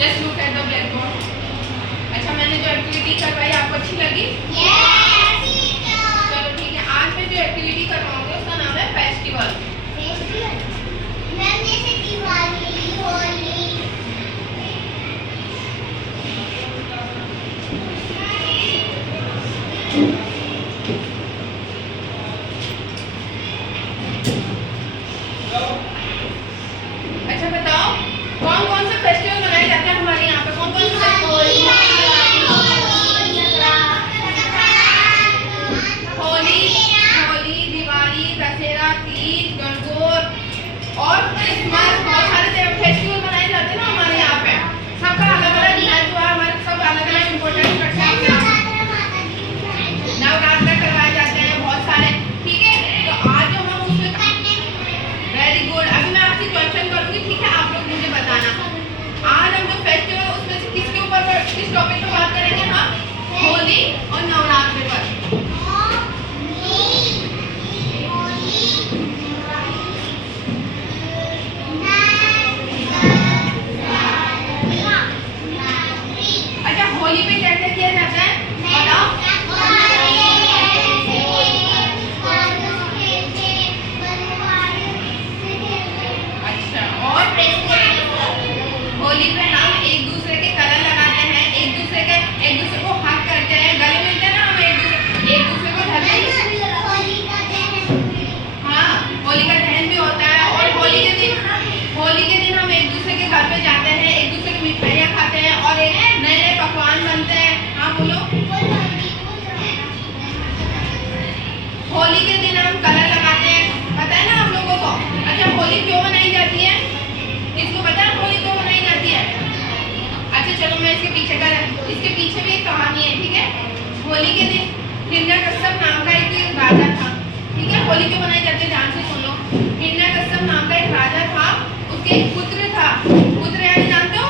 Just look at the black board. अच्छा, मैंने जो एक्टिविटी करवाई आपको अच्छी लगी? चलो ठीक है, आज मैं जो एक्टिविटी करवाऊंगी उसका नाम है फेस्टिवल। मैम जैसे दिवाली, होली। अच्छा बताओ, कौन कौन से फेस्टिवल मनाए जाते हैं हमारे यहाँ पे? कौन कौन से होली, होली, दिवाली, दशहरा, तीज, गणगौर और क्रिसमस, बहुत सारे फेस्टिवल मनाए जाते हैं ना हमारे यहाँ पे। सबका अलग अलग महत्व है, हमारे सब अलग अलग इम्पोर्टेंट रखते हैं। नवरात्र करवाए जाते हैं बहुत सारे, ठीक है। तो आज जो हम उसमें वेरी गुड, अभी मैं आपसे क्वेश्चन करूंगी, ठीक है, आप लोग मुझे बताना। आज हम जो फेस्टिवल उसमें से किसके ऊपर, किस टॉपिक पर बात करेंगे? हम होली और नवरात्र पर। अच्छा, होली पे क्या क्या किया जाता है बताओ? अच्छा, और होली पे हम एक दूसरे के कलर लगाते हैं, एक दूसरे को हग करते हैं, गले मिलते हैं ना, हम एक दूसरे को धरते हैं। हाँ, होली का दहन भी होता है। और होली के दिन हम एक दूसरे के घर पे जाते हैं, एक दूसरे की मिठाइयाँ खाते हैं और नए नए पकवान बनते हैं। हाँ बोलो। होली के दिन हम कलर लगाते हैं, पता है ना आप लोगों को? अच्छा, होली क्यों मनाई जाती है? इसको पता है होली क्यों मनाई जाती है? अच्छा चलो, मैं इसके पीछे भी एक कहानी है, ठीक है। होली के दिन हिरण्यकश्यप नाम का एक राजा था, ठीक है। होली क्यों मनाई जाती है, ध्यान से सुन लो। हिरण्यकश्यप नाम का एक राजा था, उसके एक पुत्र था। पुत्र यानी जानते हो?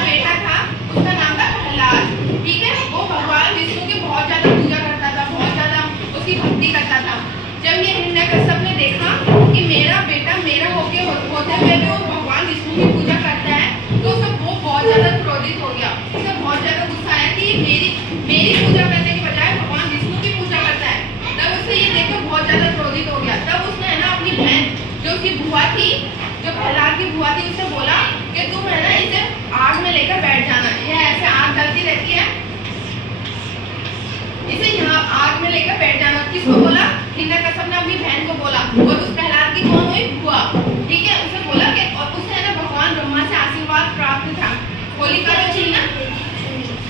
बेटा था, उसका नाम था प्रहलाद, ठीक है। वो भगवान विष्णु की बहुत ज्यादा पूजा करता था, बहुत ज्यादा उसकी भक्ति करता था। जब ये हिरण्यकश्यप ने देखा कि मेरा बेटा मेरा होते हुए भी वो भगवान विष्णु की पूजा करता है, तो वो बहुत ज्यादा क्रोधित हो गया। उसे बहुत ज्यादा गुस्सा आया कि ये मेरी पूजा करने के बजाय भगवान विष्णु की पूजा करता है। तब उसे ये देखकर बहुत ज्यादा क्रोधित हो गया। तब उसने है ना अपनी बहन, जो उसकी बुआ थी, जो प्रहलाद की बुआ थी, उससे बोला कि तुम है ना इसे आग में लेकर बैठ जाना। यह ऐसे आग जलती रहती है, इसे यहाँ आग में लेकर बैठ जाना। किसको बोला? हिरण्यकश्यप ने अपनी बहन को बोला। और उस प्रहलाद की कौन हुई? बुआ, ठीक है। उसे बोला कि और उसे है ना भगवान ब्रह्मा से आशीर्वाद प्राप्त था। होलिका जो थी ना,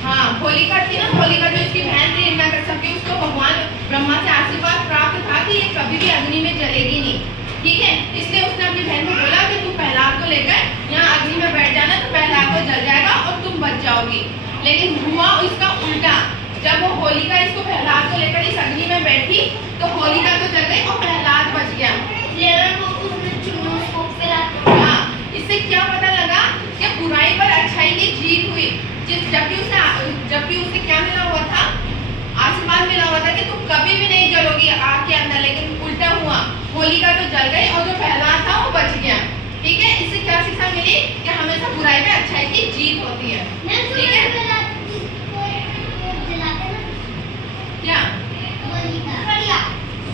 हाँ होलिका थी ना, होलिका जो इसकी बहन थी हिरण्यकश्यप की, उसको भगवान ब्रह्मा से आशीर्वाद प्राप्त था कि ये कभी भी अग्नि में जलेगी नहीं, ठीक है। इसलिए उसने अपनी बहन को बोला कि तू प्रहलाद को लेकर यहाँ अग्नि में बैठ जाना, तो प्रहलाद को जल जाएगा और तुम बच जाओगी। लेकिन हुआ इसका उल्टा। जब वो होलिका इसको प्रहलाद को लेकर इस अग्नि में बैठी, तो होलिका तो जल गई और प्रहलाद बच गया। हाँ, इससे क्या पता लगा कि बुराई पर अच्छाई की जीत हुई। जबकि उसे क्या मिला हुआ था? आशीर्वाद मिला हुआ था कि तुम कभी भी नहीं जलोगी आग के अंदर, लेकिन उल्टा हुआ, होलिका तो जल गई और जो प्रहलाद था वो बच गया, ठीक है। इससे क्या शिक्षा मिली? कि हमेशा बुराई पे अच्छाई की जीत होती है, ठीक है। क्या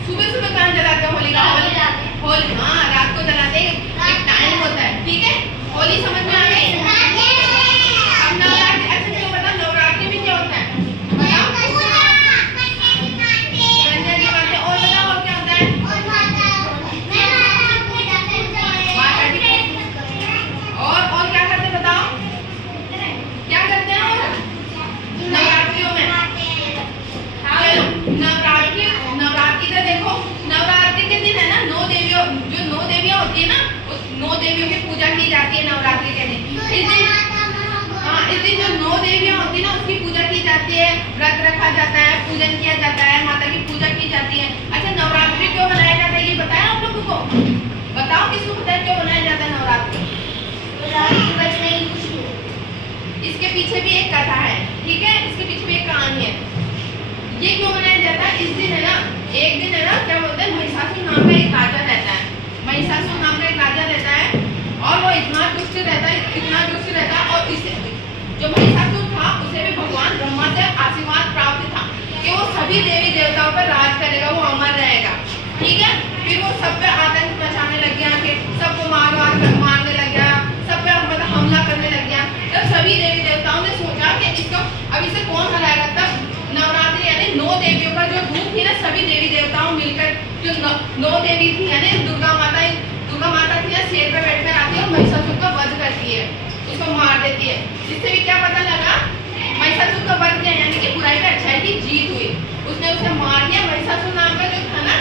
सुबह सुबह कहाँ जलाते हैं होलिका? होली हाँ, रात को जलाते हैं, एक टाइम होता है, ठीक है। होली समझ में आ गई? अब नवरात्रि, अच्छा चलो बताओ नवरात्रि में क्या होता है? बताओ। रंजन की बातें, और बताओ और क्या होता है? माता जी, और क्या करते हैं बताओ? क्या करते हैं और नवरात्रियों में? नवरात्रि का देखो, नवरात्रि के दिन है ना नौ देवियां होती है ना, उस 9 देवियों की पूजा की जाती है नवरात्रि के दिन। इस दिन जो 9 देवियां होती है ना, उसकी पूजा की जाती है, व्रत रखा जाता है, पूजन किया जाता है, माता की पूजा की जाती है। अच्छा, नवरात्रि क्यों मनाया जाता है ये बताया आप लोगों को? बताओ किसको पता है क्यों मनाया जाता है नवरात्रि? इसके पीछे भी एक कथा है, ठीक है। इसके पीछे भी एक कहानी है। ये क्यों मनाया जाता है? इस दिन है ना, एक दिन है ना, क्या बोलते हैं, महिषासुर नाम का एक राजा रहता है। महिषासुर नाम का एक राजा रहता है और वो इतना दुष्ट रहता है, इतना दुष्ट रहता है। और इसे जो महिषासुर था उसे भी भगवान ब्रह्मा से आशीर्वाद प्राप्त था कि वो सभी देवी देवताओं पर राज करेगा, वो अमर रहेगा। ठीक है, फिर वो सब पे आतंक मचाने लग गया, कि सबको मारने लग गया, सब पे मतलब हमला करने लग गया। तब सभी देवी देवताओं ने सोचा कि इसको अब इसे कौन हराएगा। तब नवरात्रि यानी 9 देवियों का जो रूप थी ना, सभी देवी देवताओं मिलकर जो 9 देवी थी यानी दुर्गा माता थी ना, शेर पे बैठकर आती है और महिषासुर का वध करती है, उसको मार देती है। इससे भी क्या पता लगा, महिषासुर का वध किया यानी कि बुराई पे अच्छाई की जीत हुई। उसने उसे मार दिया। महिषासुर नाम का जो था ना